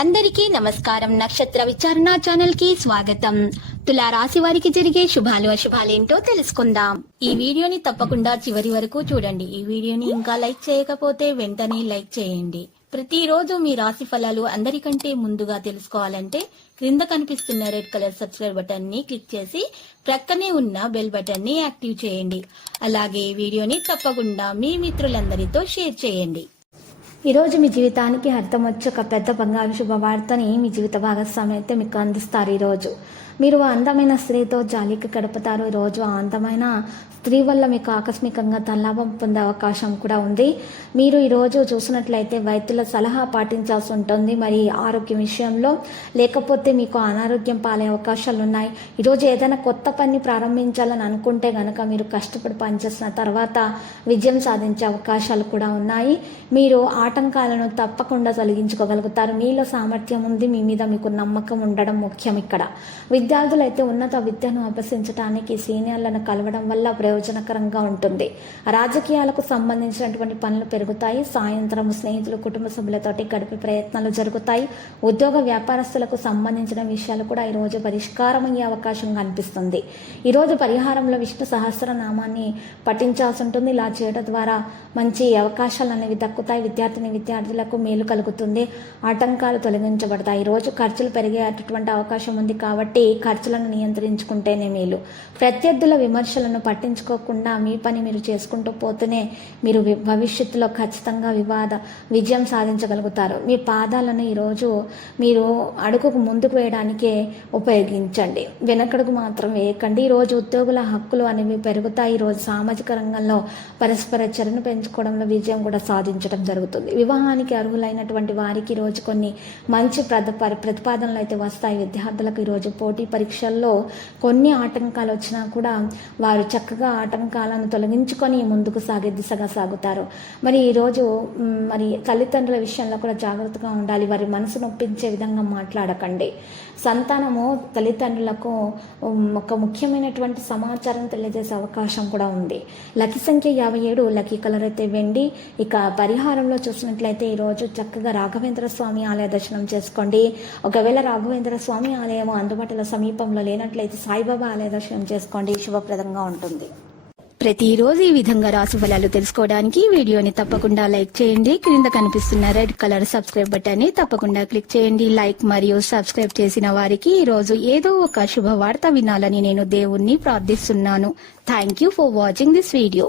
అందరికీ నమస్కారం. నక్షత్ర విచారణ ఛానల్ కి స్వాగతం. తులా రాశి వారికి జరిగే శుభాలు అశుభాలేంటో తెలుసుకుందాం. ఈ వీడియోని తప్పకుండా చివరి వరకు చూడండి. ఈ వీడియోని ఇంకా లైక్ చేయకపోతే వెంటనే లైక్ చేయండి. ప్రతిరోజు మీ రాశి ఫలాలు అందరికంటే ముందుగా తెలుసుకోవాలంటే క్రింద కనిపిస్తున్న రెడ్ కలర్ సబ్స్క్రైబ్ బటన్ ని క్లిక్ చేసి ప్రక్కనే ఉన్న బెల్ బటన్ ని యాక్టివ్ చేయండి. అలాగే ఈ వీడియోని తప్పకుండా మీ మిత్రులందరితో షేర్ చేయండి. ఈరోజు మీ జీవితానికి అర్థం వచ్చి ఒక పెద్ద బంగారు శుభవార్తని మీ జీవిత భాగస్వామి అయితే మీకు అందిస్తారు. ఈరోజు మీరు అందమైన స్త్రీతో జాలికి గడుపుతారు. ఈరోజు ఆ అందమైన స్త్రీ వల్ల మీకు ఆకస్మికంగా ధనలాభం పొందే అవకాశం కూడా ఉంది. మీరు ఈరోజు చూసినట్లయితే వైద్యుల సలహా పాటించాల్సి ఉంటుంది. మరి ఆరోగ్యం విషయంలో లేకపోతే మీకు అనారోగ్యం పాలే అవకాశాలు ఉన్నాయి. ఈరోజు ఏదైనా కొత్త పని ప్రారంభించాలని అనుకుంటే గనక మీరు కష్టపడి పనిచేసిన తర్వాత విజయం సాధించే అవకాశాలు కూడా ఉన్నాయి. మీరు ఆటంకాలను తప్పకుండా తొలగించుకోగలుగుతారు. మీలో సామర్థ్యం ఉంది. మీ మీద మీకు నమ్మకం ఉండడం ముఖ్యం. ఇక్కడ విద్యార్థులు అయితే ఉన్నత విద్యను అభ్యసించడానికి సీనియర్లను కలవడం వల్ల ప్రయోజనకరంగా ఉంటుంది. రాజకీయాలకు సంబంధించినటువంటి పనులు పెరుగుతాయి. సాయంత్రం స్నేహితులు కుటుంబ సభ్యులతోటి గడిపే ప్రయత్నాలు జరుగుతాయి. ఉద్యోగ వ్యాపారస్తులకు సంబంధించిన విషయాలు కూడా ఈరోజు పరిష్కారం అయ్యే అవకాశం కనిపిస్తుంది. ఈరోజు పరిహారంలో విష్ణు సహస్రనామాన్ని పఠించాల్సి ఉంటుంది. ఇలా చేయడం ద్వారా మంచి అవకాశాలు అనేవి దక్కుతాయి. విద్యార్థులకు మేలు కలుగుతుంది. ఆటంకాలు తొలగించబడతాయి. ఈరోజు ఖర్చులు పెరిగేటటువంటి అవకాశం ఉంది కాబట్టి ఖర్చులను నియంత్రించుకుంటేనే మేలు. ప్రత్యర్థుల విమర్శలను పట్టించుకోకుండా మీ పని మీరు చేసుకుంటూ పోతూనే మీరు భవిష్యత్తులో ఖచ్చితంగా విజయం సాధించగలుగుతారు. మీ పాదాలను ఈరోజు మీరు అడుగుకు ముందుకు వేయడానికే ఉపయోగించండి. వెనకడుగు మాత్రం వేయకండి. ఈరోజు ఉద్యోగుల హక్కులు అనేవి పెరుగుతాయి. ఈరోజు సామాజిక రంగంలో పరస్పర చర్యను పెంచుకోవడంలో విజయం కూడా సాధించడం జరుగుతుంది. వివాహానికి అర్హులైనటువంటి వారికి ఈరోజు కొన్ని మంచి ప్రతిపాదనలు అయితే వస్తాయి. విద్యార్థులకు ఈరోజు పోటీ పరీక్షల్లో కొన్ని ఆటంకాలు వచ్చినా కూడా వారు చక్కగా ఆటంకాలను తొలగించుకొని ముందుకు సాగే దిశగా సాగుతారు. మరి ఈరోజు తల్లిదండ్రుల విషయంలో కూడా జాగ్రత్తగా ఉండాలి. వారి మనసు నొప్పించే విధంగా మాట్లాడకండి. సంతానము తల్లిదండ్రులకు ఒక ముఖ్యమైనటువంటి సమాచారం తెలియజేసే అవకాశం కూడా ఉంది. లక్కీ సంఖ్య 57, లక్కీ కలర్ అయితే వెండి. ఇక పరిహారంలో చూసినట్లయితే ఈరోజు చక్కగా రాఘవేంద్ర స్వామి ఆలయ దర్శనం చేసుకోండి. ఒకవేళ రాఘవేంద్ర స్వామి ఆలయం అందుబాటులో సమీపంలో లేనట్లయితే సాయిబాబా ఆలయ దర్శనం చేసుకోండి. శుభప్రదంగా ఉంటుంది. ప్రతిరోజు ఈ విధంగా రాశి ఫలాలు తెలుసుకోవడానికి వీడియోని తప్పకుండా లైక్ చేయండి. క్రింద కనిపిస్తున్న రెడ్ కలర్ సబ్స్క్రైబ్ బటన్ ని తప్పకుండా క్లిక్ చేయండి. లైక్ మరియు సబ్స్క్రైబ్ చేసిన వారికి ఈ రోజు ఏదో ఒక శుభవార్త వినాలని నేను దేవుణ్ణి ప్రార్థిస్తున్నాను. Thank you for watching this video.